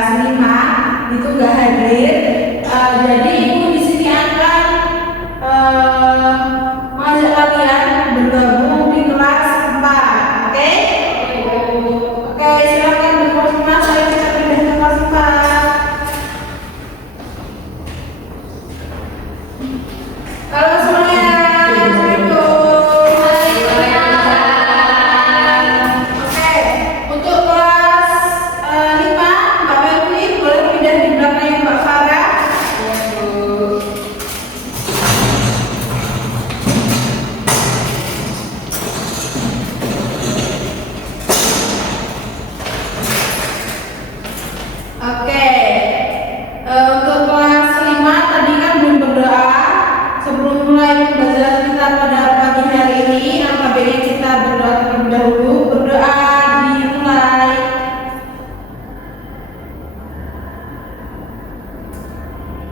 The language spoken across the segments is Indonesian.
kelas 5 itu nggak hadir. Jadi ibu di sini akan mengajak kalian bergabung di kelas 4. Oke? Oke, silakan di kelas 5. Saya kita pindah ke kelas 4. Halo semuanya.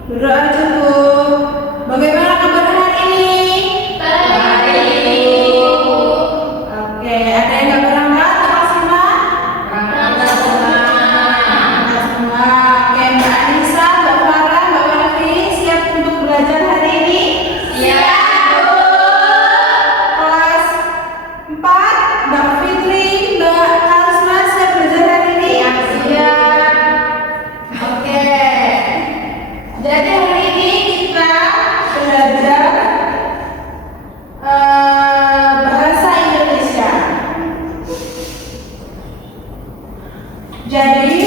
Berdoa cukup. Bagaimana kabar hari ini? Baik. Oke, ada yang nggak berangkat ke kelas 5? Berangkat semua. Oke, Mbak Anissa, Mbak Farah, Mbak Melvi siap untuk belajar hari ini? Siap. Kelas 4, Mbak Fitri, Mbak Karisma siap belajar hari ini? Siap. Oke. Jadi hari ini kita belajar bahasa Indonesia. Jadi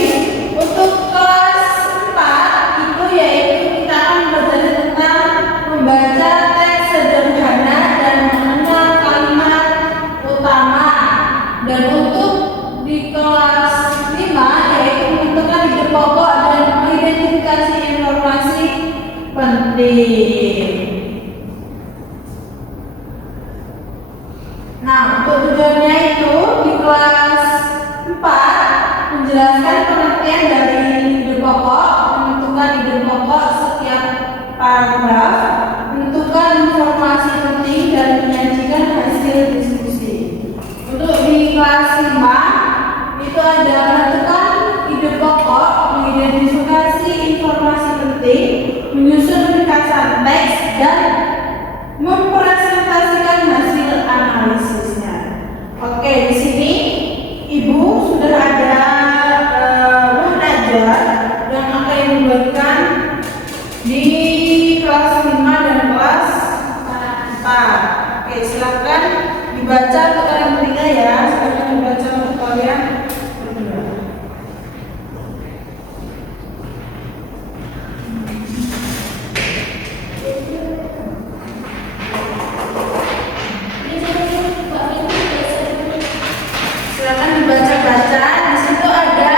untuk kelas 4 itu yaitu kita akan belajar tentang membaca teks sederhana dan mengenal kalimat utama. Dan untuk di kelas 5 yaitu menentukan ide pokok dan mengidentifikasi informasi penting. Nah, untuk tujuannya itu di kelas 4 menjelaskan pengertian dari ide pokok, menentukan ide pokok setiap paragraf, menentukan informasi penting dan menyajikan hasil diskusi. Untuk di kelas 5 itu ada menentukan ide pokok, mengidentifikasi informasi penting, menyusun ringkasan teks dan mempresentasikan hasil analisisnya. Oke, di sini Ibu sudah ada mengajar yang akan dibagikan di kelas 5 dan kelas 4. Oke, silakan dibaca untuk kalian bertiga ya. Silakan dibaca untuk kalian berdua. Silakan dibaca-baca. Di situ ada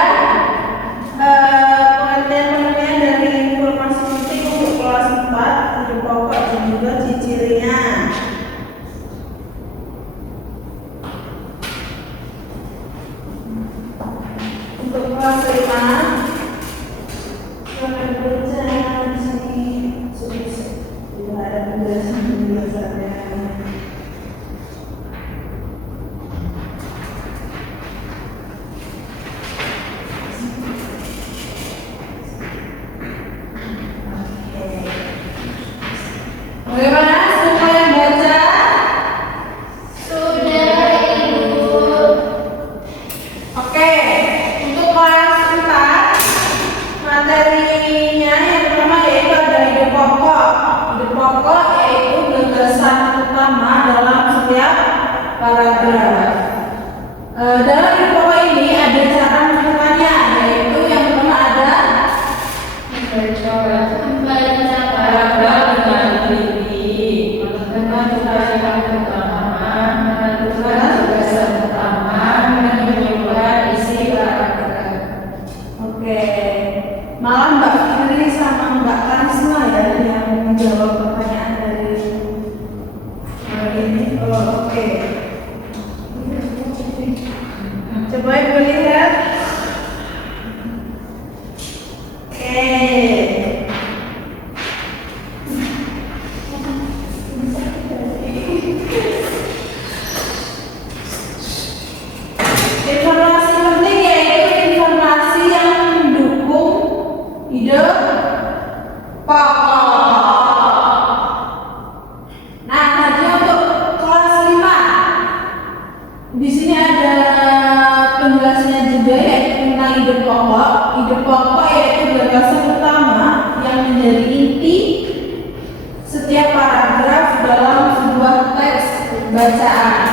pengertian-pengertian dari informasi penting untuk kelas 4, ide pokok dan juga ciri-cirinya. Untuk kelas 5, silakan dibaca di sini. Sudah ada penjelasan-penjelasannya. Bagaimana? Semua yang baca? Sudah, Ibu. Oke, untuk kelas 4 materinya yang pertama yaitu ada ide pokok. Ide pokok yaitu gagasan utama dalam setiap paragraf. Dalam ide pokok ini ada cara menentukannya, yaitu yang pertama ada membaca paragraf dengan teliti, menentukan tujuan utama, menentukan gagasan utama, dan menyusun isi paragraf. Oke, malam Mbak Fitri sama Mbak Karisma ya yang menjawab pertanyaan dari ini. Oh, oke. Coba Ibu lihat. Informasi penting yaitu informasi yang mendukung gagasan utama yang menjadi inti setiap paragraf dalam sebuah teks bacaan.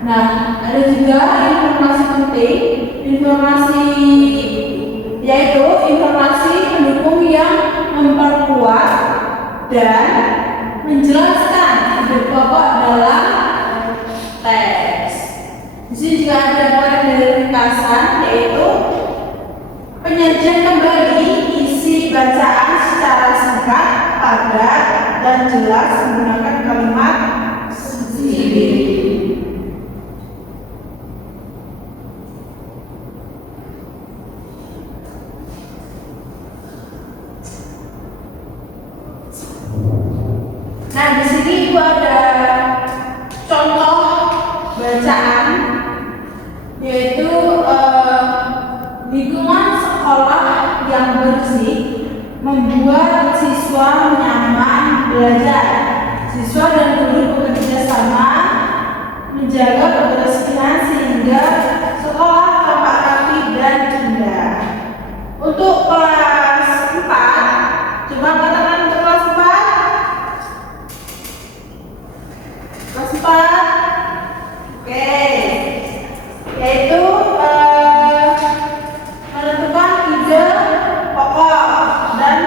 Nah, ada juga informasi penting, yaitu informasi pendukung yang memperkuat dan menjelaskan ide pokok dalam teks. Di sini juga ada bagian dari ringkasan, yaitu penyajian kembali isi bacaan secara singkat, padat, dan jelas menggunakan kalimat sendiri. Nah, di sini Ibu ada contoh bacaan, yaitu lingkungan sekolah yang bersih membuat siswa nyaman belajar. Siswa dan guru bekerja sama menjaga kebersihan sehingga sekolah tampak rapi dan indah. Untuk kelas 4, coba katakan untuk kelas 4. Kelas 4, oke, yaitu menentukan ide pokok dan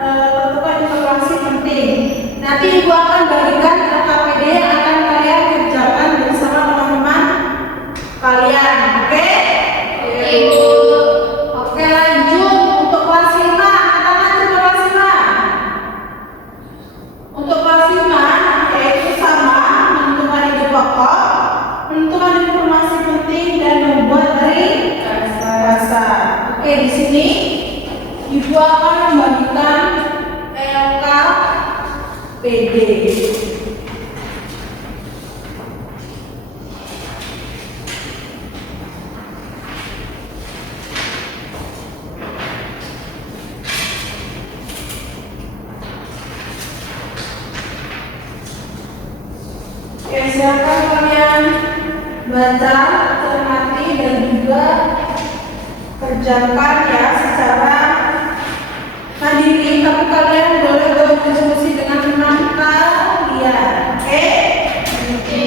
menentukan informasi penting. Nanti Ibu akan bagikan KPD yang akan kalian kerjakan bersama teman-teman kalian, oke? Ibu. Oke, lanjut untuk kelas 5. Katakan untuk kelas 5. Untuk kelas 5 yaitu sama, menentukan ide pokok, menentukan informasi penting, dan membuat ringkasan. Oke, di sini Ibu akan membagikan LKPD. Oke, silakan kalian baca, cermati, dan juga kerjakan ya secara mandiri. Tapi kalian boleh berdiskusi dengan teman kalian, oke? Oke.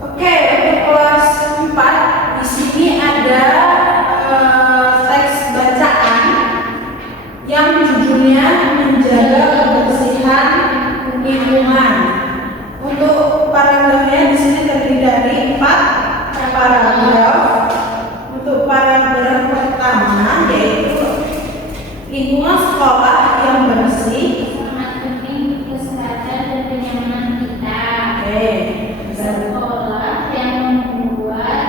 Oke, untuk kelas 4 di sini ada teks bacaan yang judulnya menjaga kebersihan lingkungan. Untuk paragrafnya di sini terdiri dari 4 paragraf. Untuk paragraf pertama yaitu lingkungan sekolah yang bersih sangat penting kesehatan dan kenyamanan kita. Oke. Sekolah yang membuat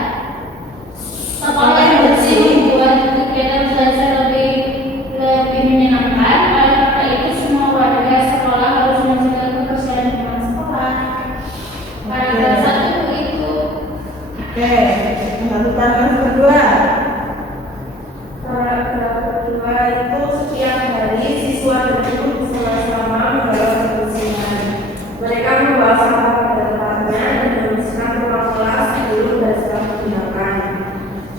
sekolah yang bersih membuat kegiatan belajar lebih menyenangkan. Oleh karena itu semua warga sekolah harus menjaga kebersihan lingkungan sekolah. Paragraf 1 itu. Oke, lalu paragraf kedua. Paragraf kedua itu setiap hari siswa dan guru bersama-sama menjaga kebersihan. Mereka membawa sampah pada tempatnya dan membersihkan ruang kelas, guru, dan setelah digunakan.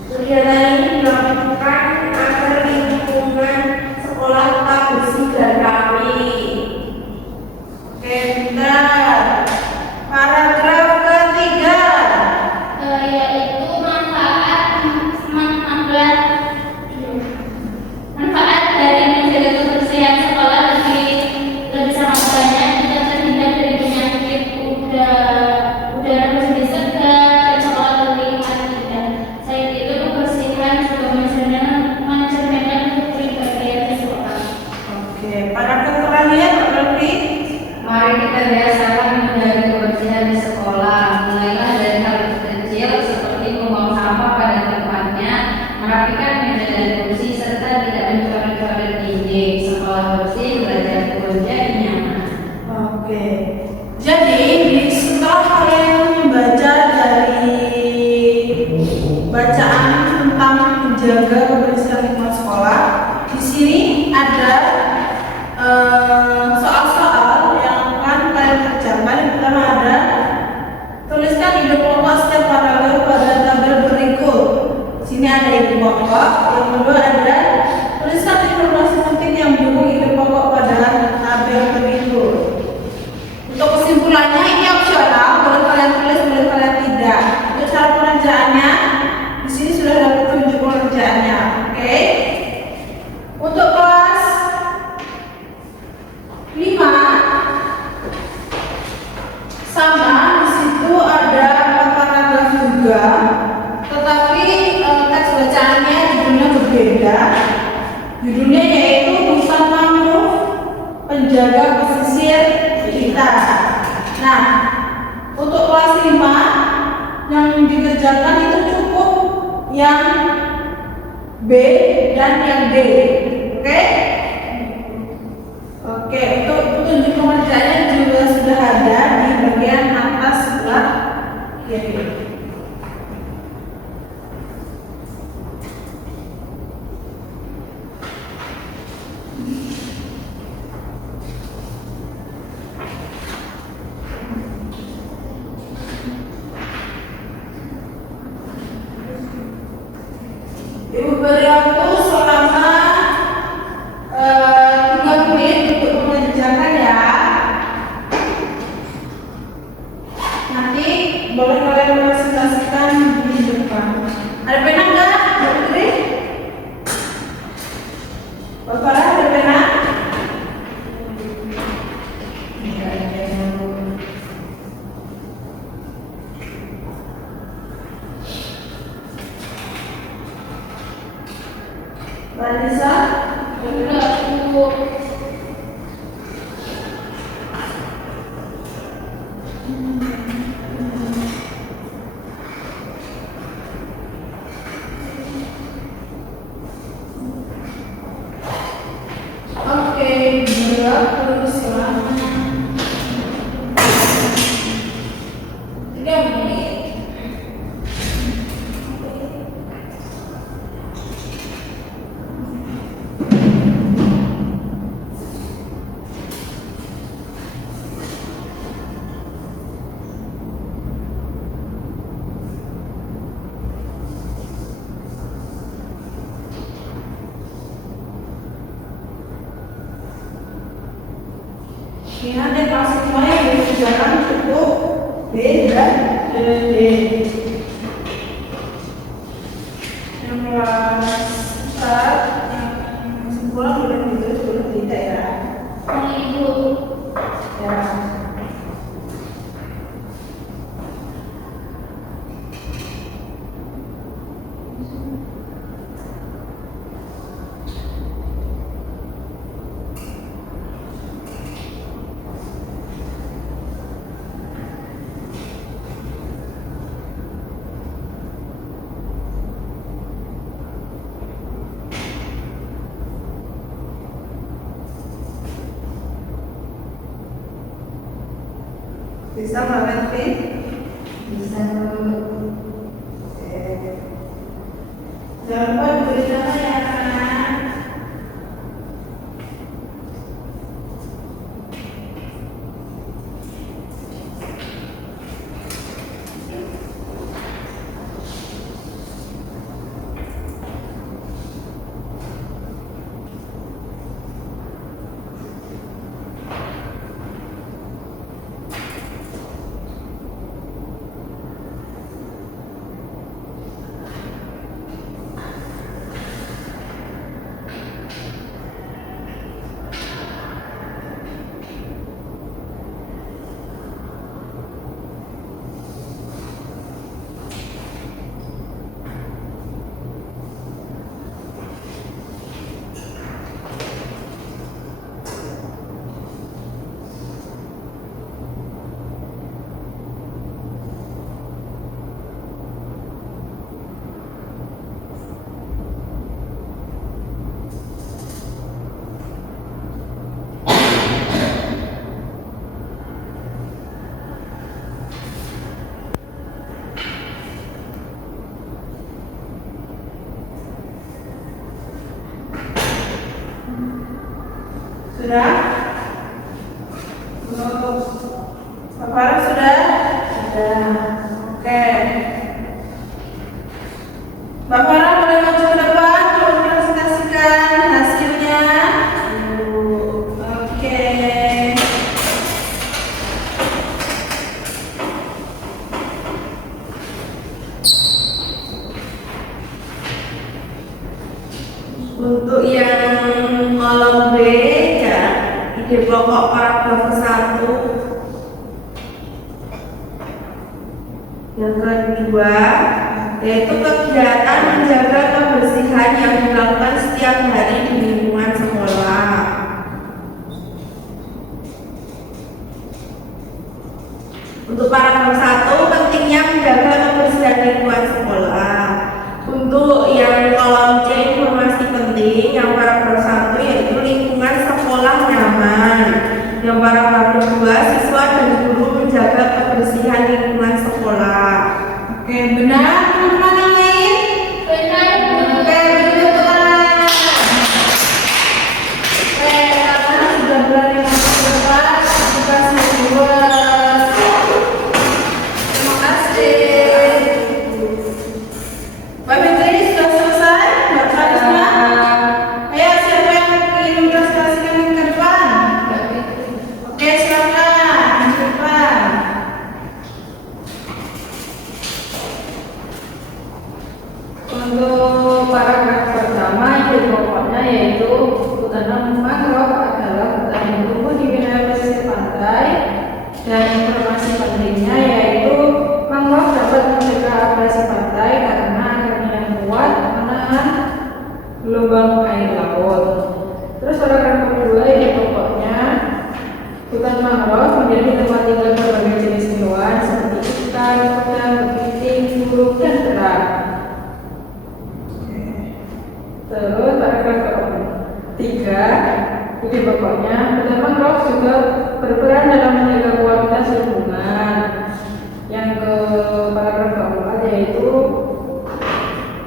Kegiatan ini dilakukan agar lingkungan sekolah tetap bersih dan rapi. Oke, bentar. Paragraf ketiga. Yaitu manfaat dari menjaga kebersihan sekolah lebih sangat banyak. Kita terhindar dari penyakit udara bersih segar dan sekolah terlihat indah. Selain itu kebersihan juga mencerminkan kepribadian siswa. Oke, paragraf terakhir berarti Mari kita biasakan menjaga kebersihan di sekolah. Mulailah dari hal kecil seperti membuang sampah pada tempatnya, merapikan meja dan kursi, serta tidak mencoret-coret dinding. Sekolah bersih, belajar pun jadi nyaman. oke. Jadi setelah kalian membaca dari bacaan tentang menjaga kebersihan lingkungan sekolah. Di sini ada soal-soal yang akan kalian kerjakan. Yang pertama ada tuliskan ide pokok setiap paragraf pada tabel berikut. Sini ada ide pokok. Yang kedua ada tuliskan informasi penting yang mendukung ide pokok pada tabel berikut. Untuk kesimpulannya ini opsional, boleh kalian tulis, boleh kalian tidak. Untuk cara pengerjaannya, di sini sudah ada petunjuk pengerjaannya. Oke. Untuk kelas 5 sama, di situ ada 4 paragraf juga, tetapi teks bacaannya judulnya berbeda. Judulnya yaitu Hutan Mangrove Penjaga Pesisir Kita. Nah, untuk kelas 5 yang dikerjakan itu cukup yang B dan yang D. Oke? Oke, untuk petunjuk pengerjaannya juga sudah ada di bagian atas sebelah kiri. Ibu beri waktu selama 3 menit untuk mengerjakan ya. Nanti boleh kalian presentasikan di depan. Ada pena enggak? Mbak Putri? Mbak Farah ada pena? Mbak Lisa? Enggak, Bu. Oke, gerak terus selama 3 menit. Ini ada kelas semua yang dikerjakan cukup B dan D. Yang kelas 4 yang sekolah boleh ditulis, boleh tidak ya? Oh, Ibu. Ya. Bisa Mbak Lenti? Bisa dulu. Jangan lupa diberi nama ya anak. Sudah? Untuk Pak Farah sudah? Sudah. Oke. Mbak Farah boleh maju ke depan untuk mempresentasikan hasilnya. Oke. Untuk yang kolom B ya, ide pokok paragraf 1. Yang kedua, yaitu kegiatan menjaga kebersihan yang dilakukan setiap hari di lingkungan sekolah. Untuk paragraf 1, pentingnya menjaga kebersihan lingkungan sekolah. Untuk yang kolom C, informasi penting, yang paragraf 1 yaitu lingkungan sekolah nyaman. Yang paragraf 2, siswa dan guru menjaga kebersihan lingkungan sekolah. Oke, benar teman-teman yang lain? Benar. Oke, begitu teman. Oke, karena sudah berani masuk ke depan, kita semua. Terima kasih. Mbak Fitri sudah selesai? Mbak Karisma? Ayo, siapa yang ingin mempresentasikan ke depan? Oke, silakan ke depan. Untuk paragraf pertama, ide pokoknya yaitu hutan mangrove adalah hutan yang tumbuh di wilayah pesisir pantai, dan informasi pentingnya yaitu mangrove dapat mencegah abrasi pantai karena akarnya yang kuat menahan gelombang air laut. Terus paragraf kedua, ide pokoknya hutan mangrove menjadi tempat tinggal berbagai jenis hewan seperti ikan, udang, kepiting, burung, dan kerang. Terus paragraf ketiga, ide pokoknya hutan mangrove juga berperan dalam menjaga kualitas lingkungan. Yang ke paragraf keempat yaitu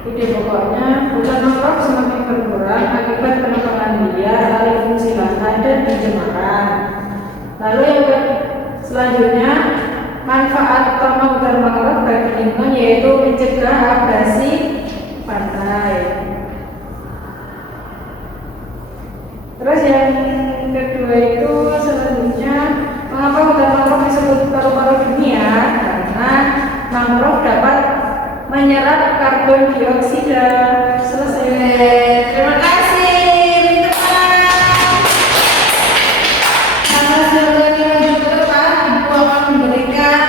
ide pokoknya hutan mangrove semakin berkurang akibat penebangan liar, alih fungsi lahan, dan pencemaran. Lalu yang selanjutnya, manfaat utama hutan mangrove bagi lingkungan yaitu mencegah abrasi pantai. Terus yang kedua itu selanjutnya, mengapa hutan mangrove disebut paru-paru dunia? Karena mangrove dapat menyerap karbon dioksida. Selesai. Terima kasih. Karena sudah berani maju ke depan, Ibu akan memberikan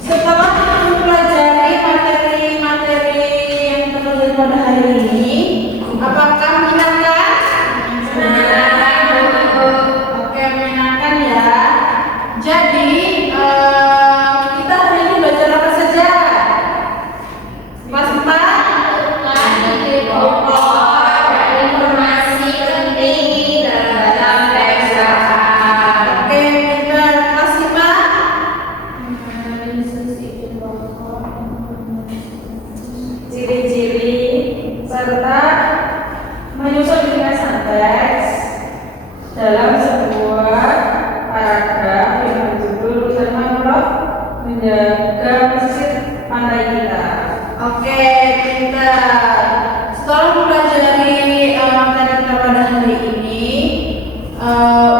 setelah mempelajari materi-materi yang tertulis pada hari ini, apakah menyenangkan? Oke, menyenangkan ya. Jadi kita hari ini belajar apa saja? Kelas 4. Informasi penting dalam pekerjaan. Oke, kita kelas 5. Ciri-ciri serta menyusun ringkasan teks dalam sebuah paragraf yang berjudul hutan mangrove menjaga pesisir pantai kita. Oke, kita setelah mempelajari materi kita pada hari ini,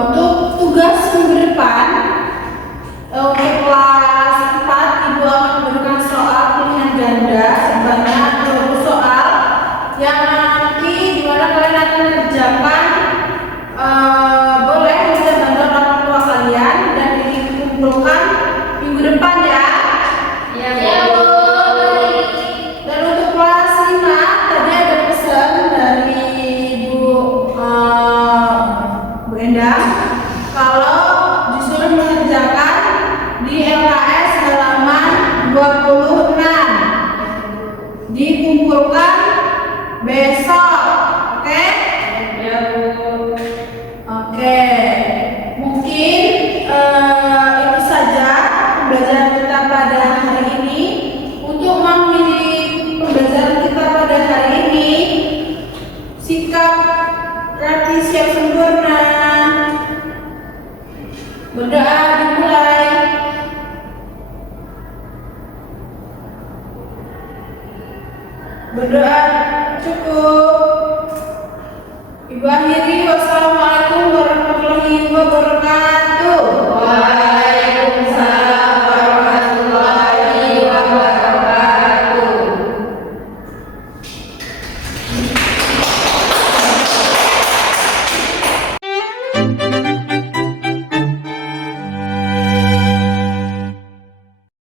untuk tugas minggu depan, untuk kelas 4, Ibu akan memberikan soal pilihan ganda sebanyak 20 soal yang nanti dimana kalian akan mengerjakan. Boleh bisa bantu orang tua kalian dan dikumpulkan minggu depan ya. Ya, Bu. Dan untuk kelas 5 tadi ada pesan dari Bu Endang kalau disuruh mengerjakan di LKS halaman 26, dikumpulkan besok. Oke? Ya, Bu. Oke, mungkin itu saja pembelajaran kita pada hari ini. Untuk Berdoa cukup. Ibu akhiri, wassalamualaikum warahmatullahi wabarakatuh.